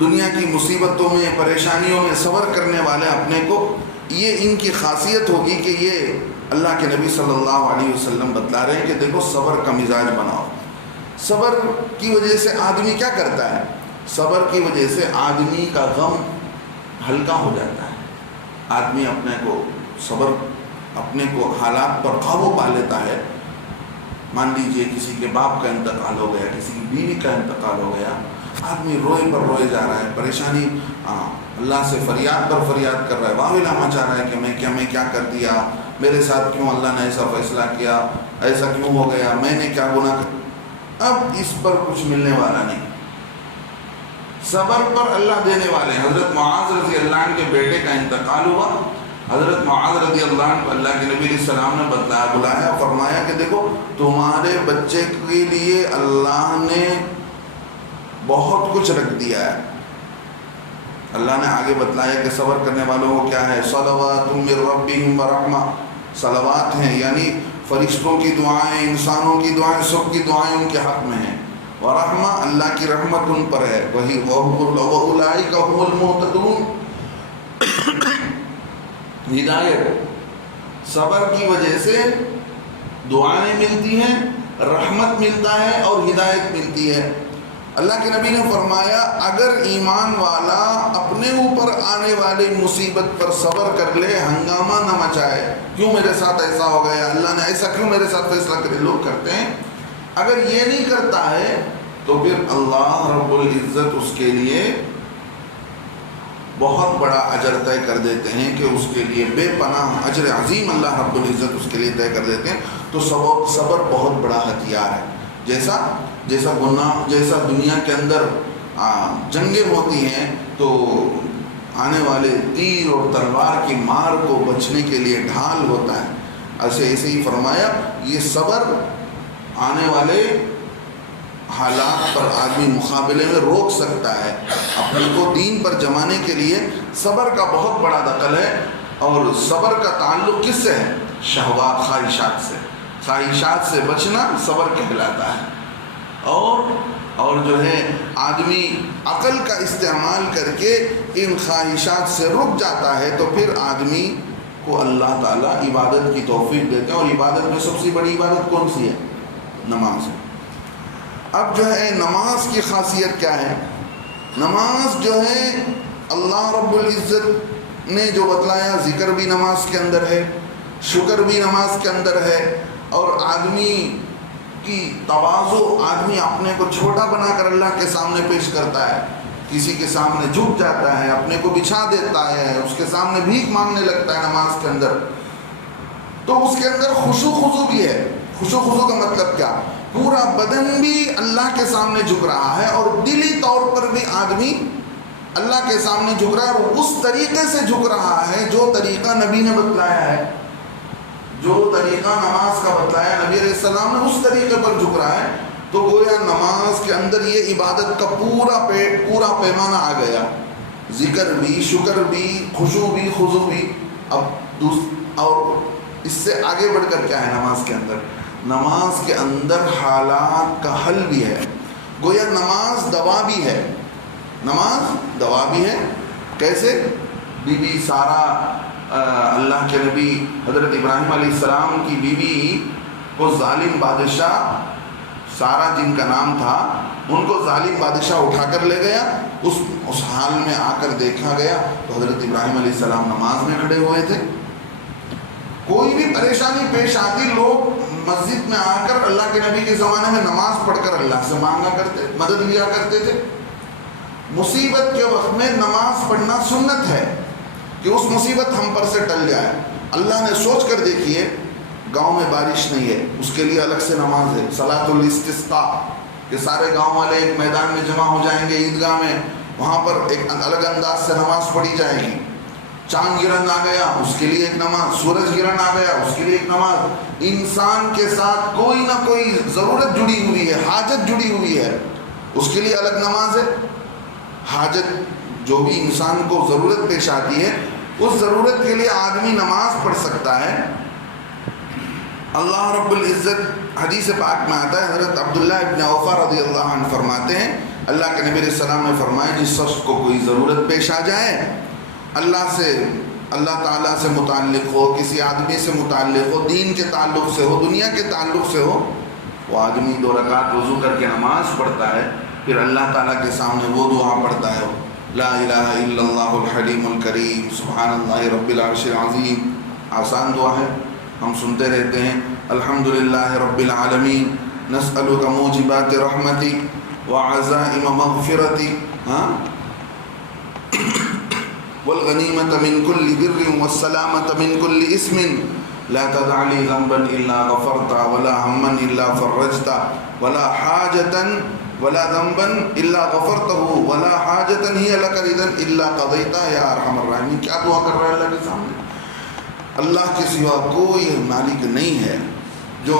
دنیا کی مصیبتوں میں پریشانیوں میں صبر کرنے والے اپنے کو، یہ ان کی خاصیت ہوگی کہ یہ اللہ کے نبی صلی اللہ علیہ وسلم بتلا رہے ہیں کہ دیکھو صبر کا مزاج بناؤ۔ صبر کی وجہ سے آدمی کیا کرتا ہے؟ صبر کی وجہ سے آدمی کا غم ہلکا ہو جاتا ہے، آدمی اپنے کو صبر، اپنے کو حالات پر قابو پا لیتا ہے۔ مان لیجئے کسی کے باپ کا انتقال ہو گیا، کسی کی بیوی کا انتقال ہو گیا، آدمی روئے پر روئے جا رہا ہے، پریشانی اللہ سے فریاد پر فریاد کر رہا ہے، واویلا مچا رہا ہے کہ میں کیا کر دیا، میرے ساتھ کیوں اللہ نے ایسا فیصلہ کیا، ایسا کیوں ہو گیا، میں نے کیا گناہ کیا۔ اب اس پر کچھ ملنے والا نہیں، صبر پر اللہ دینے والے ہیں۔ حضرت معاذ رضی اللہ عنہ کے بیٹے کا انتقال ہوا، حضرت معاذ رضی اللہ عنہ کو اللہ کے نبی علیہ السلام نے بلایا، فرمایا کہ دیکھو تمہارے بچے کے لیے اللہ نے بہت کچھ رکھ دیا ہے۔ اللہ نے آگے بتلایا کہ صبر کرنے والوں کو کیا ہے، صلوات من ربہم ورحمہ، صلوات ہیں یعنی فرشتوں کی دعائیں، انسانوں کی دعائیں، سب کی دعائیں ان کے حق میں ہیں، ورحمہ اللہ کی رحمت ان پر ہے، وہی وَأُولَٰئِكَ هُمُ الْمُهْتَدُونَ، ہدایت۔ صبر کی وجہ سے دعائیں ملتی ہیں، رحمت ملتا ہے اور ہدایت ملتی ہے۔ اللہ کے نبی نے فرمایا اگر ایمان والا اپنے اوپر آنے والی مصیبت پر صبر کر لے، ہنگامہ نہ مچائے، کیوں میرے ساتھ ایسا ہو گیا، اللہ نے ایسا کیوں میرے ساتھ فیصلہ کرے، لوگ کرتے ہیں، اگر یہ نہیں کرتا ہے تو پھر اللہ رب العزت اس کے لیے بہت بڑا اجر طے کر دیتے ہیں کہ اس کے لیے بے پناہ اجر عظیم اللہ رب العزت اس کے لیے طے کر دیتے ہیں۔ تو صبر بہت بڑا ہتھیار ہے۔ جیسا دنیا کے اندر جنگیں ہوتی ہیں تو آنے والے تیر اور تلوار کی مار کو بچنے کے لیے ڈھال ہوتا ہے، ایسے ہی فرمایا یہ صبر آنے والے حالات پر آدمی مقابلے میں روک سکتا ہے، اپنے کو دین پر جمانے کے لیے صبر کا بہت بڑا دخل ہے۔ اور صبر کا تعلق کس سے ہے؟ شہوات، خواہشات سے، خواہشات سے بچنا صبر کہلاتا ہے۔ اور جو ہے آدمی عقل کا استعمال کر کے ان خواہشات سے رک جاتا ہے تو پھر آدمی کو اللہ تعالیٰ عبادت کی توفیق دیتے ہیں، اور عبادت میں سب سے بڑی عبادت کون سی ہے؟ نماز ہے۔ اب جو ہے نماز کی خاصیت کیا ہے؟ نماز جو ہے اللہ رب العزت نے جو بتلایا، ذکر بھی نماز کے اندر ہے، شکر بھی نماز کے اندر ہے، اور آدمی کی تواضع، آدمی اپنے کو چھوٹا بنا کر اللہ کے سامنے پیش کرتا ہے، کسی کے سامنے جھک جاتا ہے، اپنے کو بچھا دیتا ہے، اس کے سامنے بھیک مانگنے لگتا ہے نماز کے اندر، تو اس کے اندر خشوع خضوع بھی ہے۔ خشوع خضوع کا مطلب کیا؟ پورا بدن بھی اللہ کے سامنے جھک رہا ہے اور دلی طور پر بھی آدمی اللہ کے سامنے جھک رہا ہے، اور اس طریقے سے جھک رہا ہے جو طریقہ نبی نے بتلایا ہے، جو طریقہ نماز کا بتلایا نبی علیہ السلام نے، اس طریقے پر جھک رہا ہے۔ تو گویا نماز کے اندر یہ عبادت کا پورا پیمانہ آ گیا، ذکر بھی، شکر بھی، خشوع بھی، خضوع بھی۔ اور اس سے آگے بڑھ کر کیا ہے نماز کے اندر؟ نماز کے اندر حالات کا حل بھی ہے، گویا نماز دوا بھی ہے۔ نماز دوا بھی ہے، کیسے؟ بی بی سارا، اللہ کے نبی حضرت ابراہیم علیہ السلام کی بیوی کو ظالم بادشاہ، سارا جن کا نام تھا، ان کو ظالم بادشاہ اٹھا کر لے گیا، اس حال میں آ کر دیکھا گیا تو حضرت ابراہیم علیہ السلام نماز میں کھڑے ہوئے تھے۔ کوئی بھی پریشانی پیش آتی، لوگ مسجد میں آ کر اللہ کے نبی کے زمانے میں نماز پڑھ کر اللہ سے مانگا کرتے، مدد لیا کرتے تھے۔ مصیبت کے وقت میں نماز پڑھنا سنت ہے کہ اس مصیبت ہم پر سے ٹل جائے۔ اللہ نے سوچ کر دیکھیے، گاؤں میں بارش نہیں ہے، اس کے لیے الگ سے نماز ہے، صلاۃ الاستسقاء، کہ سارے گاؤں والے ایک میدان میں جمع ہو جائیں گے عیدگاہ میں، وہاں پر ایک الگ انداز سے نماز پڑھی جائے گی۔ چاند گرہن آ گیا، اس کے لیے ایک نماز، سورج گرہن آ گیا، اس کے لیے ایک نماز۔ انسان کے ساتھ کوئی نہ کوئی ضرورت جڑی ہوئی ہے، حاجت جڑی ہوئی ہے، اس کے لیے الگ نماز ہے۔ حاجت جو بھی انسان کو ضرورت پیش آتی ہے، اس ضرورت کے لیے آدمی نماز پڑھ سکتا ہے۔ اللہ رب العزت حدیث پاک میں آتا ہے، حضرت عبداللہ ابن اوفا رضی اللہ عنہ فرماتے ہیں اللہ کے نبی علیہ السلام نے فرمایا جس شخص کو کوئی ضرورت پیش آ جائے، اللہ تعالیٰ سے متعلق ہو، کسی آدمی سے متعلق ہو، دین کے تعلق سے ہو، دنیا کے تعلق سے ہو، وہ آدمی 2 رکعت وضو کر کے نماز پڑھتا ہے، پھر اللہ تعالیٰ کے سامنے وہ دعا پڑھتا ہے، لا الہ الا اللہ الحلیم الکریم سبحان اللہ رب العرش العظیم. آسان دعا ہے، ہم سنتے رہتے ہیں. الحمدللہ رب العالمین نسألک موجبات رحمتک وعزائم مغفرتک والغنیمة من كل بر والسلامة من كل اسم لا تدع لي ذنبا الا غفرتا ولا هما الا فرجتا ولا حاجة ولا ذنبا الا غفرته ولا حاجة هي لك رضا الا قضيتها يا ارحم الراحمین. کیا دعا کر رہا ہے اللہ کے سامنے؟ اللہ کے سوا کوئی مالک نہیں ہے، جو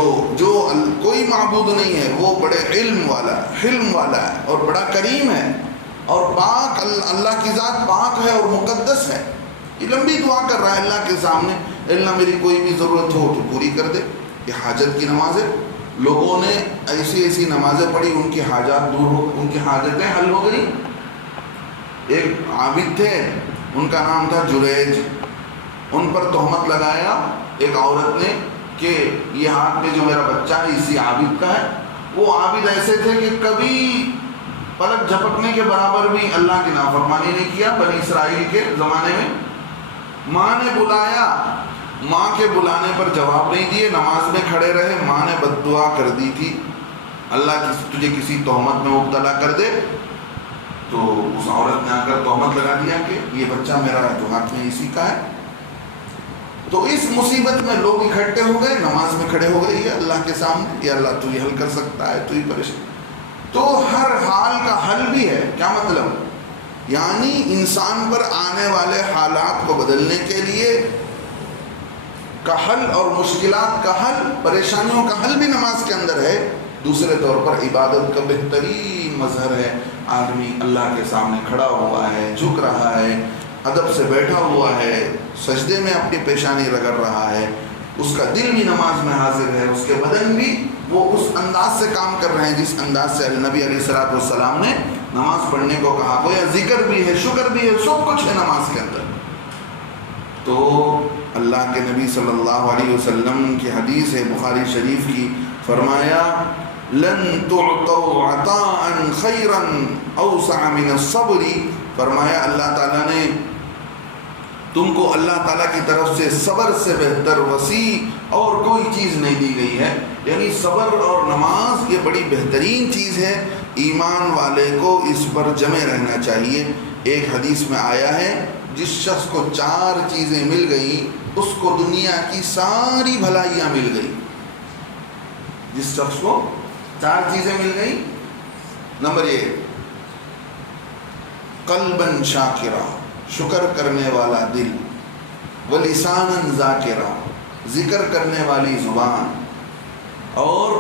کوئی معبود نہیں ہے، وہ بڑے علم والا حلم والا ہے اور بڑا کریم ہے اور پاک، اللہ کی ذات پاک ہے اور مقدس ہے. یہ لمبی دعا کر رہا ہے اللہ کے سامنے، اللہ میری کوئی بھی ضرورت ہو تو پوری کر دے. یہ حاجت کی نماز ہے. لوگوں نے ایسی نمازیں پڑھی، ان کی حاجات دور ہو، ان کی حاجتیں حل ہو گئی. ایک عابد تھے، ان کا نام تھا جریج. ان پر تہمت لگایا ایک عورت نے کہ یہ ہاتھ میں جو میرا بچہ ہے اسی عابد کا ہے. وہ عابد ایسے تھے کہ کبھی پلک جھپکنے کے برابر بھی اللہ کی نافرمانی نہیں کیا. بنی اسرائیل کے زمانے میں ماں نے بلایا، ماں کے بلانے پر جواب نہیں دیے، نماز میں کھڑے رہے. ماں نے بد دعا کر دی تھی، اللہ تجھے کسی تہمت میں مبتلا کر دے. تو اس عورت نے آ کر تہمت لگا دیا کہ یہ بچہ میرا ہے تو ہاتھ میں اسی کا ہے. تو اس مصیبت میں لوگ اکٹھے ہو گئے، نماز میں کھڑے ہو گئے یہ اللہ کے سامنے، یہ اللہ تو یہ حل کر سکتا ہے، تو ہی پریشان. تو ہر حال کا حل بھی ہے. کیا مطلب؟ یعنی انسان پر آنے والے حالات کو بدلنے کے لیے کا حل اور مشکلات کا حل، پریشانیوں کا حل بھی نماز کے اندر ہے. دوسرے طور پر عبادت کا بہترین مظہر ہے. آدمی اللہ کے سامنے کھڑا ہوا ہے، جھک رہا ہے، ادب سے بیٹھا ہوا ہے، سجدے میں اپنی پیشانی رگڑ رہا ہے، اس کا دل بھی نماز میں حاضر ہے، اس کے بدن بھی وہ اس انداز سے کام کر رہے ہیں جس انداز سے نبی علیہ الصلوۃ والسلام نے نماز پڑھنے کو کہا. گویا ذکر بھی ہے، شکر بھی ہے، سب کچھ ہے نماز کے اندر. تو اللہ کے نبی صلی اللہ علیہ وسلم کی حدیث ہے بخاری شریف کی، فرمایا لن تعطوا عطاء خیرا اوسع من الصبر. فرمایا اللہ تعالیٰ نے تم کو اللہ تعالیٰ کی طرف سے صبر سے بہتر وسیع اور کوئی چیز نہیں دی گئی ہے. یعنی صبر اور نماز یہ بڑی بہترین چیز ہے. ایمان والے کو اس پر جمے رہنا چاہیے. ایک حدیث میں آیا ہے جس شخص کو 4 چیزیں مل گئیں اس کو دنیا کی ساری بھلائیاں مل گئی. جس شخص کو 4 چیزیں مل گئیں، نمبر 1 قلباً شاکرا، شکر کرنے والا دل، ولساناً ذاکرا، ذکر کرنے والی زبان، اور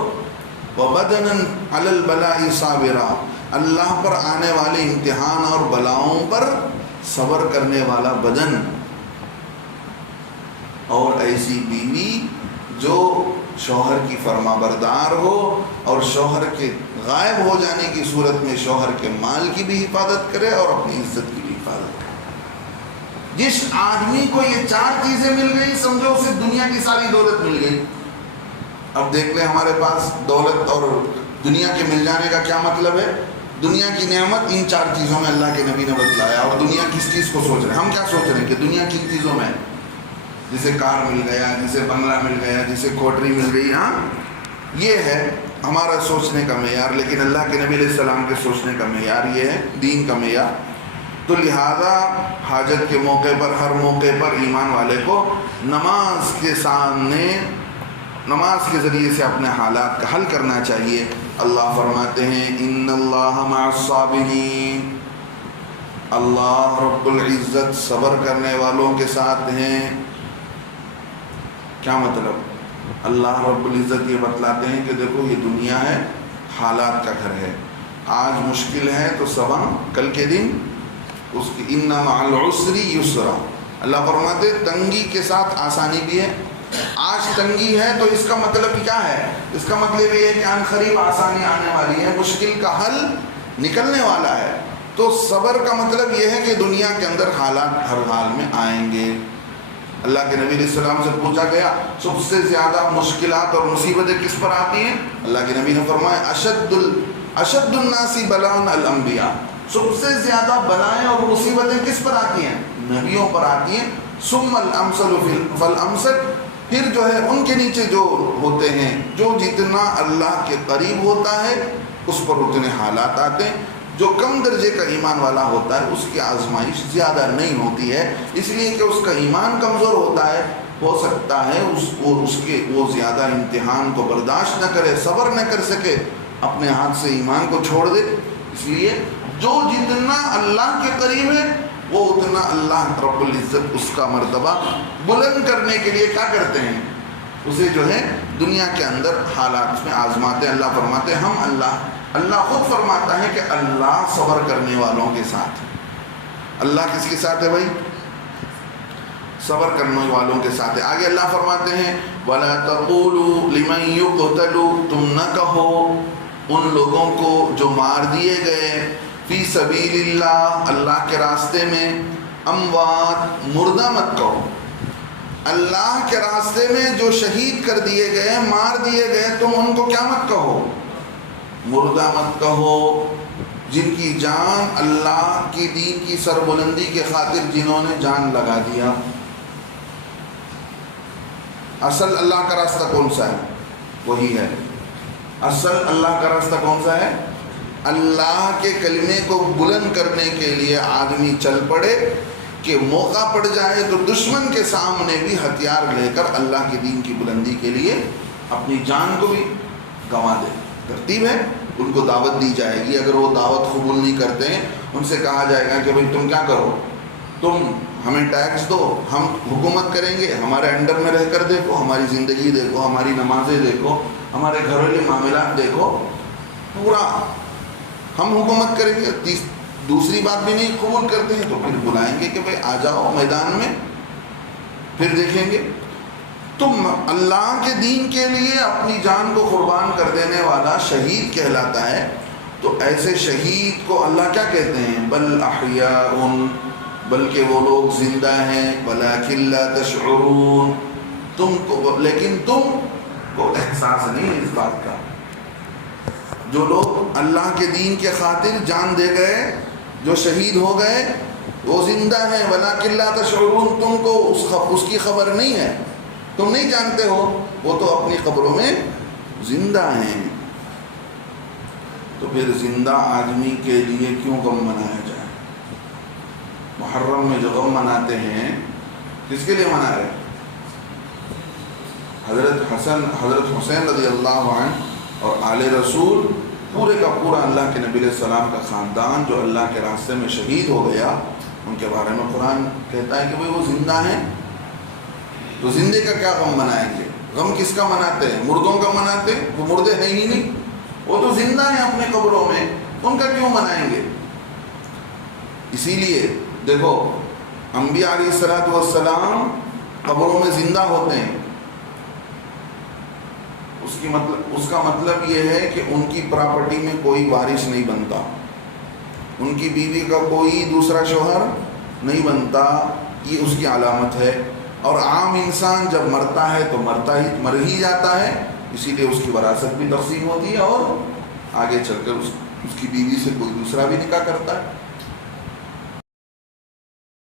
وبدناً علی البلاء صابرا، اللہ پر آنے والے امتحان اور بلاؤں پر صبر کرنے والا بدن، اور ایسی بیوی جو شوہر کی فرما بردار ہو اور شوہر کے غائب ہو جانے کی صورت میں شوہر کے مال کی بھی حفاظت کرے اور اپنی عزت کی بھی حفاظت کرے. جس آدمی کو یہ 4 چیزیں مل گئی سمجھو اسے دنیا کی ساری دولت مل گئی. اب دیکھ لیں ہمارے پاس دولت اور دنیا کے مل جانے کا کیا مطلب ہے. دنیا کی نعمت ان 4 چیزوں میں اللہ کے نبی نے بتلایا. اور دنیا کس چیز کو سوچ رہے ہیں؟ ہم کیا سوچ رہے ہیں کہ دنیا کن چیزوں میں ہے؟ جسے کار مل گیا، جسے بنگلہ مل گیا، جسے کوٹری مل گئی. ہاں یہ ہے ہمارا سوچنے کا معیار، لیکن اللہ کے نبی علیہ السلام کے سوچنے کا معیار یہ ہے، دین کا معیار. تو لہذا حاجت کے موقع پر، ہر موقع پر ایمان والے کو نماز کے سامنے، نماز کے ذریعے سے اپنے حالات کا حل کرنا چاہیے. اللہ فرماتے ہیں ان اللہ مع الصابرین، اللہ رب العزت صبر کرنے والوں کے ساتھ ہیں. کیا مطلب؟ اللہ رب العزت یہ بتلاتے ہیں کہ دیکھو یہ دنیا ہے، حالات کا گھر ہے. آج مشکل ہے تو صبر، کل کے دن اس کی ان مع العسر یسرا. اللہ فرماتے تنگی کے ساتھ آسانی بھی ہے. آج تنگی ہے تو اس کا مطلب کیا ہے؟ اس کا مطلب یہ ہے کہ عن قریب آسانی آنے والی ہے. مشکل کا حل نکلنے والا ہے۔ تو صبر کا مطلب یہ ہے کہ دنیا کے اندر حالات ہر حال میں آئیں گے۔ اللہ کے نبی علیہ السلام سے پوچھا گیا سب سے زیادہ مشکلات اور مصیبتیں کس پر آتی ہیں؟ اللہ کے نبی نے فرمایا اشد الناس بلاء الانبیاء، سب سے زیادہ بلائیں اور مصیبتیں کس پر آتی ہیں؟ نبیوں پر آتی ہیں۔ ثم الامثل فالامثل، پھر جو ہے ان کے نیچے جو ہوتے ہیں، جو جتنا اللہ کے قریب ہوتا ہے اس پر اتنے حالات آتے ہیں۔ جو کم درجے کا ایمان والا ہوتا ہے اس کی آزمائش زیادہ نہیں ہوتی ہے، اس لیے کہ اس کا ایمان کمزور ہوتا ہے، ہو سکتا ہے وہ زیادہ امتحان کو برداشت نہ کرے، صبر نہ کر سکے، اپنے ہاتھ سے ایمان کو چھوڑ دے۔ اس لیے جو جتنا اللہ کے قریب ہے وہ اتنا اللہ رب العزت اس کا مرتبہ بلند کرنے کے لیے کیا کرتے ہیں؟ اسے جو ہے دنیا کے اندر حالات میں آزماتے ہیں۔ اللہ فرماتے ہیں اللہ خود فرماتا ہے کہ اللہ صبر کرنے والوں کے ساتھ ہے۔ اللہ کس کے ساتھ ہے بھائی؟ صبر کرنے والوں کے ساتھ ہے۔ آگے اللہ فرماتے ہیں وَلَا تَقُولُوا لِمَنْ يُقْتَلُوا، تم نہ کہو ان لوگوں کو جو مار دیے گئے فی سبیل اللہ، اللہ کے راستے میں، اموات، مردہ مت کہو۔ اللہ کے راستے میں جو شہید کر دیے گئے، مار دیے گئے، تم ان کو کیا مت کہو؟ مردہ مت کہو۔ جن کی جان اللہ کی دین کی سربلندی کے خاطر جنہوں نے جان لگا دیا۔ اصل اللہ کا راستہ کون سا ہے؟ وہی ہے اصل اللہ کا راستہ کون سا ہے؟ اللہ کے کلمے کو بلند کرنے کے لیے آدمی چل پڑے کہ موقع پڑ جائے تو دشمن کے سامنے بھی ہتھیار لے کر اللہ کے دین کی بلندی کے لیے اپنی جان کو بھی گنوا دے۔ ترتیب ہے، ان کو دعوت دی جائے گی، اگر وہ دعوت قبول نہیں کرتے ہیں ان سے کہا جائے گا کہ بھئی تم کیا کرو، تم ہمیں ٹیکس دو، ہم حکومت کریں گے، ہمارے انڈر میں رہ کر دیکھو، ہماری زندگی دیکھو، ہماری نمازیں دیکھو، ہمارے گھریلو معاملات دیکھو، پورا ہم حکومت کریں گے۔ دوسری بات بھی نہیں قبول کرتے ہیں تو پھر بلائیں گے کہ بھئی آ جاؤ میدان میں، پھر دیکھیں گے۔ تم اللہ کے دین کے لیے اپنی جان کو قربان کر دینے والا شہید کہلاتا ہے، تو ایسے شہید کو اللہ کیا کہتے ہیں؟ بل احیاء، بلکہ وہ لوگ زندہ ہیں، ولکن لا تشعرون، لیکن تم کو احساس نہیں ہے اس بات کا۔ جو لوگ اللہ کے دین کے خاطر جان دے گئے، جو شہید ہو گئے، وہ زندہ ہیں، ولکن لا تشعرون، تم کو اس کی خبر نہیں ہے، تم نہیں جانتے ہو، وہ تو اپنی قبروں میں زندہ ہیں۔ تو پھر زندہ آدمی کے لیے کیوں غم منایا جائے؟ محرم میں جو غم مناتے ہیں کس کے لیے منا رہے ہیں؟ حضرت حسین رضی اللہ عنہ اور آل رسول، پورے کا پورا اللہ کے نبی علیہ السلام کا خاندان جو اللہ کے راستے میں شہید ہو گیا، ان کے بارے میں قرآن کہتا ہے کہ بھئی وہ زندہ ہیں، تو زندے کا کیا غم منائیں گے؟ غم کس کا مناتے ہیں؟ مردوں کا مناتے ہیں؟ وہ مردے ہیں ہی نہیں، وہ تو زندہ ہیں اپنے قبروں میں، ان کا کیوں منائیں گے؟ اسی لیے دیکھو انبیاء علیہ السلام قبروں میں زندہ ہوتے ہیں، اس کا مطلب یہ ہے کہ ان کی پراپرٹی میں کوئی وارث نہیں بنتا، ان کی بیوی کا کوئی دوسرا شوہر نہیں بنتا، یہ اس کی علامت ہے۔ اور عام انسان جب مرتا ہے تو مر ہی جاتا ہے، اسی لیے اس کی وراثت بھی تقسیم ہوتی ہے اور آگے چل کر اس کی بیوی سے کوئی دوسرا بھی نکاح کرتا ہے۔